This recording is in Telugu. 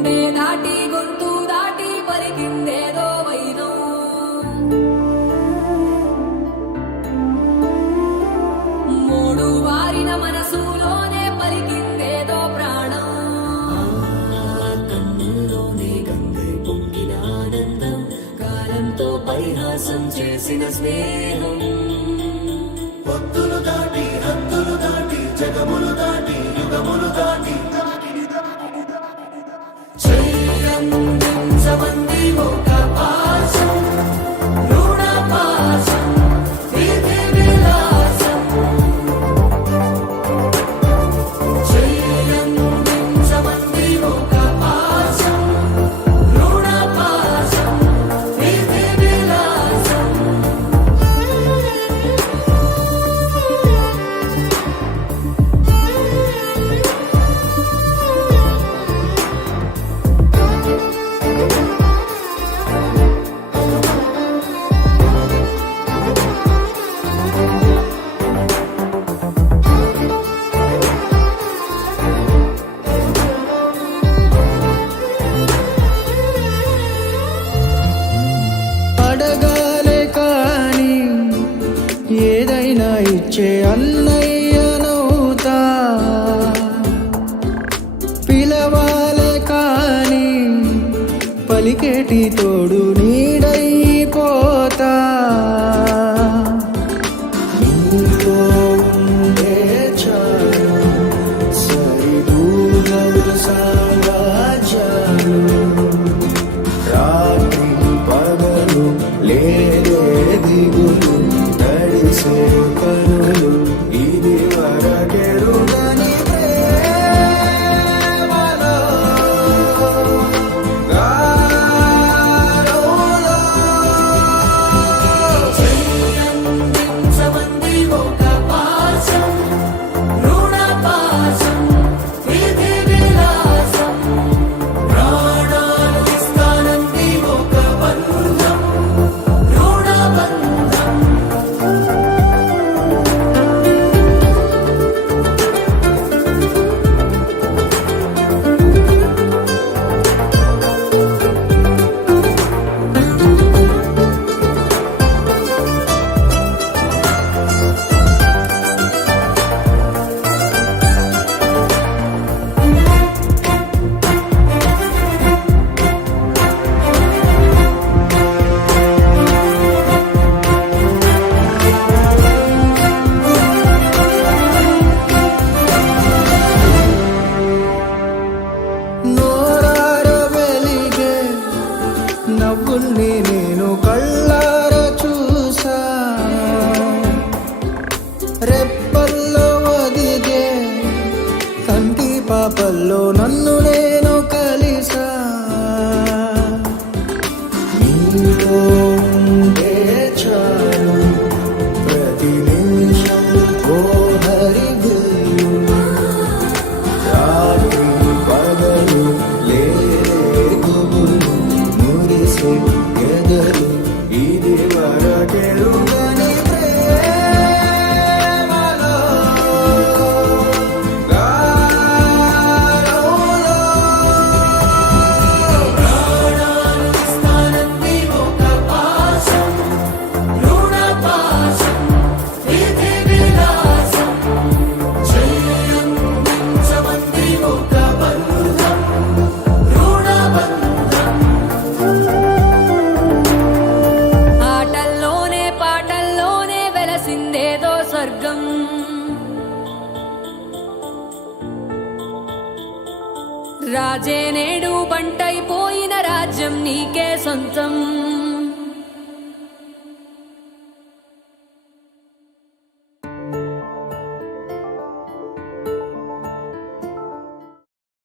గుండె గొంతు దాటి పలికిందేదో వైరం. మూడు వారిన మనసులోనే పలికిందేదో ప్రాణం. కన్నుల్లోనే గంగై పొంగిన ఆనందం కాలంతో పరిహాసం చేసిన స్నేహం. హద్దులు దాటి హద్దులు దాటి జగములు దాటి యుగములు దాటి. ఏదైనా ఇచ్చే అన్నయ్యనవుతా పిలవాల కానీ పలికేటి తోడు so good. రాజే నేడు బంటైపోయిన రాజ్యం నీకే సొంతం.